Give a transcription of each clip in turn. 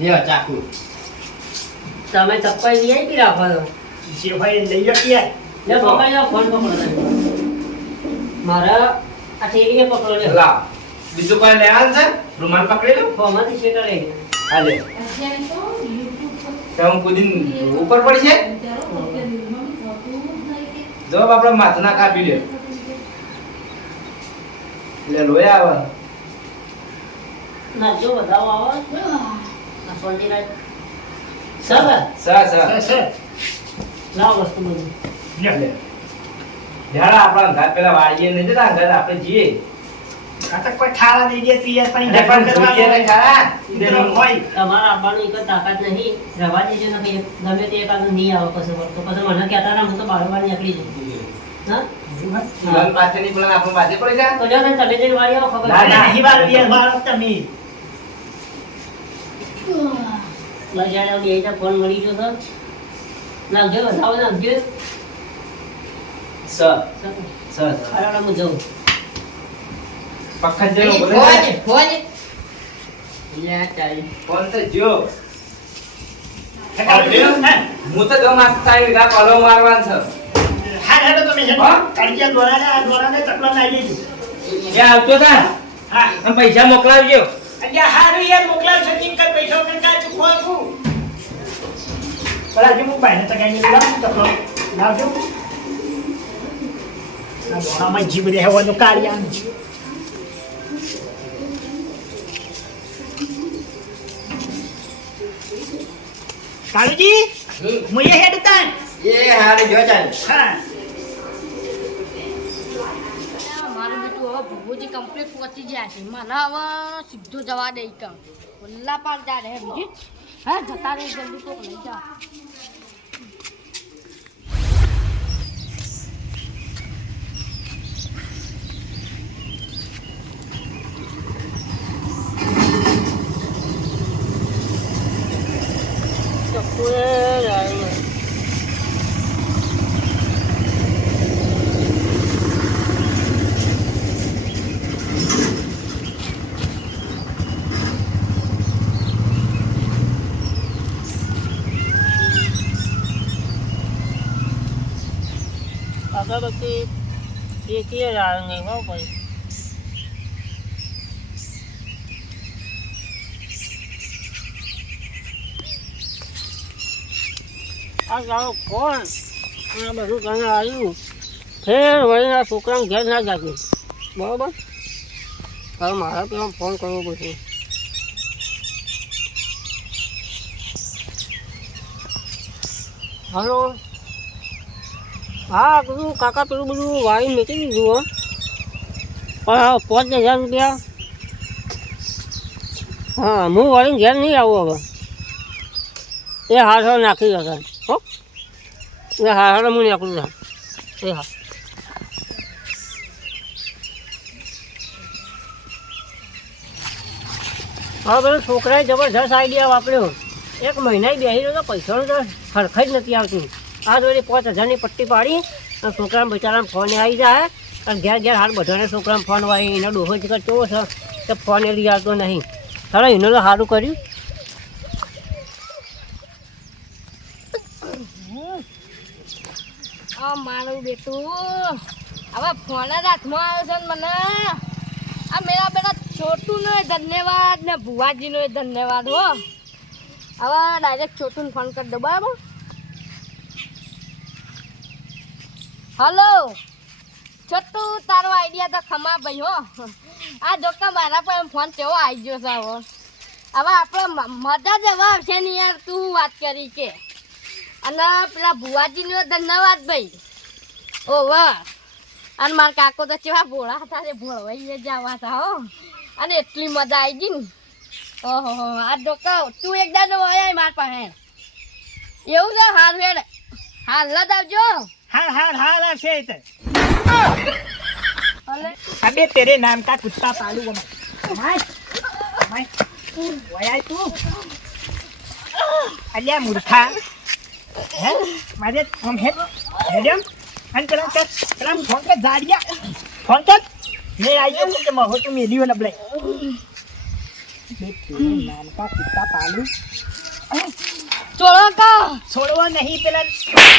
લ્યો ચાકુ તમે ચપ્પલ લઈ આવી રાખો જે ભાઈ લઈ લો કે લે પકડી લો ફોન પકડો મારા આ ઠેલીએ પકડો લે લા બીજું કોઈ લેવાનું છે રૂમાલ પકડી લો ફોમાંથી શેટર રહી હા લે તો હું કુદીન ઉપર પડી છે જો આપણે માથના કાપી લે લે લોયા આવે ના જો બતાવો આવો આ સોલ્ટી રાઈટ સબ સર લાવ વસ્તુ બધું લ્યો લે ધ્યાડા આપણા ઘર પેલા વાળીએ નહીં જતા ઘર આપણે જઈએ આ તો કોઈ ઠાળા દઈ દે પિયર પણ અરે પણ જોઈએ ને ખરા ઇધર હોય તમારા આપવાનું એક તાકાત નહીં રવા દેજો ને કે ગમે તે એકાદ નહીં આવે કશું તો પછી મને કહેતા ના હું તો બાળવાની નીકળી જઉં હા મન પાછળની પેલા આપણું બાજે પડી જા તો જો તમે જઈને વાળી આવો ખબર ના, ના. નહીં વાર પિયર બાળક તમે લજાડ્યા બે ફોન મળી ગયો તો નાખજો બતાવો નાખજો સર અરે હું જઉં પખત જેવો બોલે ફોન લે ચાલી ફોન તો જો કાઢ્યો ને હું તો ગમ આપતા આવી રા કોલો મારવાન છે હા હેડો તમે હેડો હા? કાઢ્યા દોરાને ચકલા નાઈ દેજો એ આવતો તા હા અને પૈસા મોકલાવજો અહીંયા હારું યાર મોકલાવ છે કિંક પૈસા કંકા ચૂકવો છું પરા જે હું બાઈને તગાઈને લાવ ચકલો લાવજો આ દોરામાં જીવ રહેવાનું કાઢ્યા કાળુજી મુયે હેડ તાન એ હારે જો ચાલ હા મારું બેટું હવે ભગવજી કમ્પ્લીટ પહોંચી ગયા છે મને હવે સીધો જવા દે કમ વલ્લા પાર જા રહે બીજી હા જતા રહે જલ્દી કોક લઈ જા અગરબત્તી એ કે નહીં હો ભાઈ આ ગાળો કોણ આ બધું ઘરે આવ્યું ફેર વળીના છોકરાને ઘેર ના જાતું બરાબર હવે મારા પેલા ફોન કરવો પડશે હલો હા પેલું કાકા પેલું બધું વાળી મેકી દીધું હો પણ 5000 રૂપિયા હા હું વાળીને ઘેર નહીં આવું હવે એ હાથો નાખી જશે હો એ હાથો હું નાખું છું એ હા હવે પેલું છોકરાએ જબરજસ્ત આઈડિયા વાપર્યો 1 મહિના બેસી રહ્યો તો પૈસાનું તો હરખાઈ જ નથી આવતું આ જોડે 5000ની પટ્ટી પાડી અને છોકરાને બિચારાને ફોન આવી જાય અને ઘેર ઘેર હાલ બધાને છોકરાને ફોન વાળી એનો ડોહો જ કેવો છે કે ફોન એ લઈ આવતો નહીં ચાલો એને તો સારું કર્યું મારું બેટું હવે ફોન જ હાથમાં આવ્યો છે ને મને આ મેરા બેટા છોટુનો ધન્યવાદ ને ભુવાજીનો ધન્યવાદ હો હવે ડાયરેક્ટ છોટુને ફોન કરી દો બરાબર હલો છોટુ તારો આઈડિયા તો ખમા ભાઈ હો આ જોકા મારા પર ફોન કેવો આવી ગયો છે હવે આપણે મજા જ એવા આવશે ને યાર તું વાત કરી કે અને પેલા ભુવાજીનો ધન્યવાદ ભાઈ ઓ વાહ અને મારા કાકો તો કેવા ભોળા હતા રે ભોળવાઈ જવા હતા હો અને એટલી મજા આવી ગઈ ને ઓહો આ ડોકા તું એકદા નો આય માર પાસે એવું છે હાર વેડ હાલ જ આવજો हाल से અલે अबे तेरे नाम का कुत्ता पालू वो मैं वया तू अलिया मूर्खा है मारे हम है हेडम अन करा फोन कर जाड़िया फोन कर ले आइयो के महो तू मेली वाला ब्ले નાનકા કુત્તા પાલું ચોળો કા છોડવો નહીં પેલા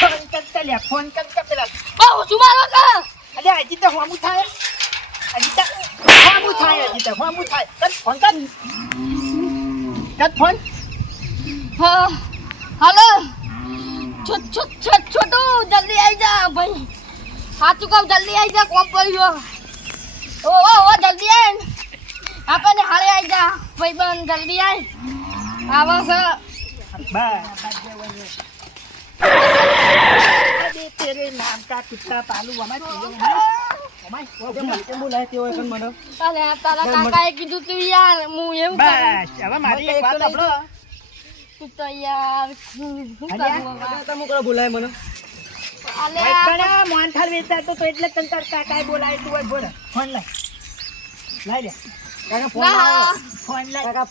ફોન કરતા લે ફોન કરતા પેલા બહુ સુમારો કા અરે હજી તો હોમું થાય હજી તો હોમું થાય કર ફોન કર ફોન હા હાલો છોટુ જલ્દી આવી જા ભાઈ સાચું કહું જલ્દી આવી જા કોમ પડ્યો ઓ જલ્દી આવ આપણને હાલે આવી જા ભાઈ બંધ જલ્દી આવો છે અરે તેરે નામ કા કુત્તા પાલું અરે તારા કાકાએ કીધું તું યાર હું એવું કરું બસ હવે મારી એક વાત સાંભળો તું તો યાર શું કરું અલે ઘણા મોહનથાળ વેચાતો તો એટલે તને તાર કાકાએ બોલાય તું હોય બોલે ફોન લાય લે ફોન લાય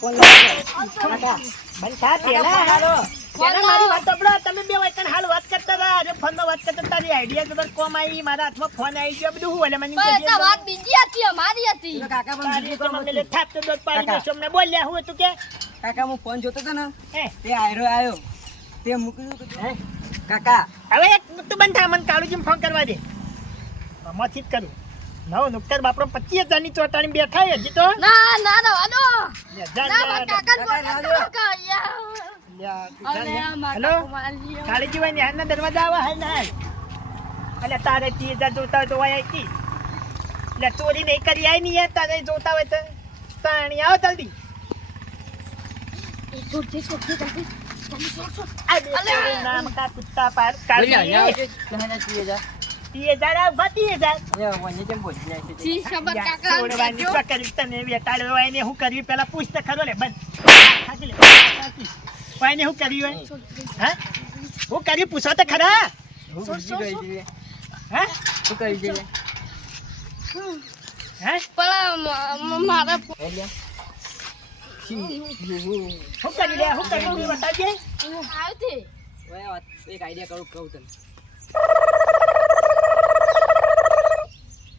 બંધ થા પેલા પેલા મારી વાત સાંભળો તમે બે વાતન હાલ વાત કરતા હતા અરે ફોનમાં વાત કરતા તારી આઈડિયા તો તાર કોમ આવી મારા હાથમાં ફોન આવી ગયો બધું હું એટલે મને પણ આ વાત બીજી હતી અમારી હતી તારી તો મને થાપ તો દોત પાડી દો તમને બોલ્યા હું તું કે કાકા હું ફોન જોતો હતો ને હે તે આવ્યો તે મૂક્યું કાકા હવે એક તું બંધ થા મને કાળુજી ફોન કરવા દે આમાંથી જ કરું નવો નુકસાન બાપરો 25,000 ની ચોટાણી બેઠા હજી તો ના વાદો લે, જા, ના જા, કાકા જા. કાકા યાર લે, તું જા, અલે જા. આ મારા હેલો કુમારીઓ. કાળીજી ભાઈ ન્યાના દરવાજા આવા હે ના અલે તારે 30,000 જોતા હોય તો વાય આઈ લે ચોરી નહીં કરી આઈ નહીં યાર તારે જોતા હોય તો તાણી આવો જલ્દી છોડ જલ્દી આ બે તેરે નામ કા કુત્તા પાર કાળીજી 30,000 આ 30,000 જી ખબર કાકા છોડવાની તો કરી તને વેટાડ્યો હોય ને હું કર્યું પેલા પૂછ તો ખરો લે બંધ ખાતી લે હોય ને હું કર્યું હોય હા હું કર્યું પૂછો તો ખરા હા હે પણ મારા હું કરી લે હું કર્યું એ બતાવજે આવતી એક આઈડિયા કહું તને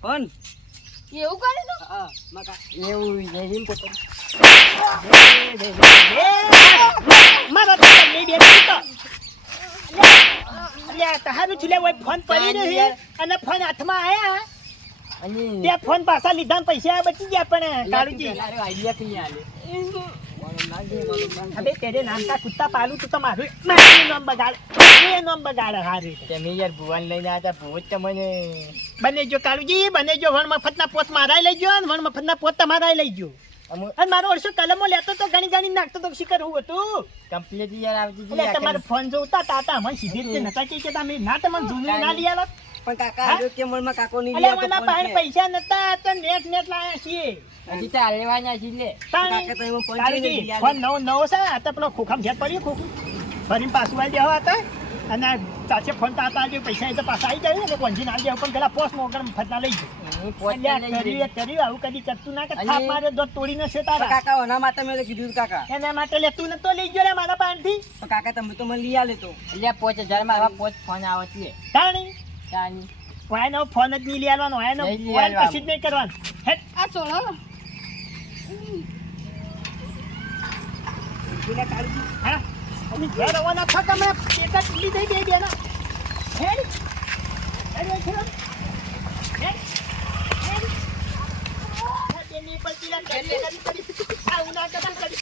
ફોન એવું કરી દો હા મકા મારા તો નહીં બેઠી તો અલ્યા તારું છલે હોય ફોન પડી રહ્યો અને ફોન હાથમાં આયા તે ફોન પાછા લીધા ને પૈસા બચી ગયા પણ કાળુજી હવે તેરે નામ કા કુત્તા પાલું તું તો મારું નામ બગાડ હારું બને જો કાળુજી બને જો વણ મફતના પોત મારાય લઈ ગયો ને વણ મફતના પોત તમારાય લઈ ગયો અને મારો વર્ષો કલમો લેતો તો ઘણી નાખતો તો શિખર હું હતું એટલે તમારો ફોન જોતા તાતા મને સીધી રીતે નતા કે તમે ના તમને જૂનું ના લઈ આલો પણ કાકા આવ્યો કે મનમાં કાકો નહીં એટલે મને પાસે પૈસા નતા તો નેટ લાયા છીએ કાકા તો એમાં કાળુજી પહોંચી ફોન નવો છે આ તો પેલો ખોખામ ઘેર પડ્યું ખોખું ફરીને પાછું આવી દેવા હતા અને સાચે ફોન તાતા આવજો પૈસા એ તો પાછા આવી જાય એટલે કોંજી ના આવી જાય પણ પેલા પોસ્ટ મોકર ફટના લઈ જાય કર્યું આવું કદી કરતું ના કે થાપ મારે દોત તોડીને છે તારા કાકા ઓના માટે મેં કીધું હતું કાકા એના માટે લેતું નતો લઈ ગયો લે મારા પાસેથી પણ કાકા તમે તો મને લઈ આલે તો તાણી વાયનો ફોન જ નહીં લઈ આવવાનો વાયનો વાયન કશું જ નહીં કરવાનું હેટ આ સોળો પેલા કાળજી હા અમે ઘેર આવવાના થા તમે પેટા ચીલી દઈ દે બેના હેડ હેડ હેડ હેડ બેની પર ચીલા કરી આ ઉના કદમ કરી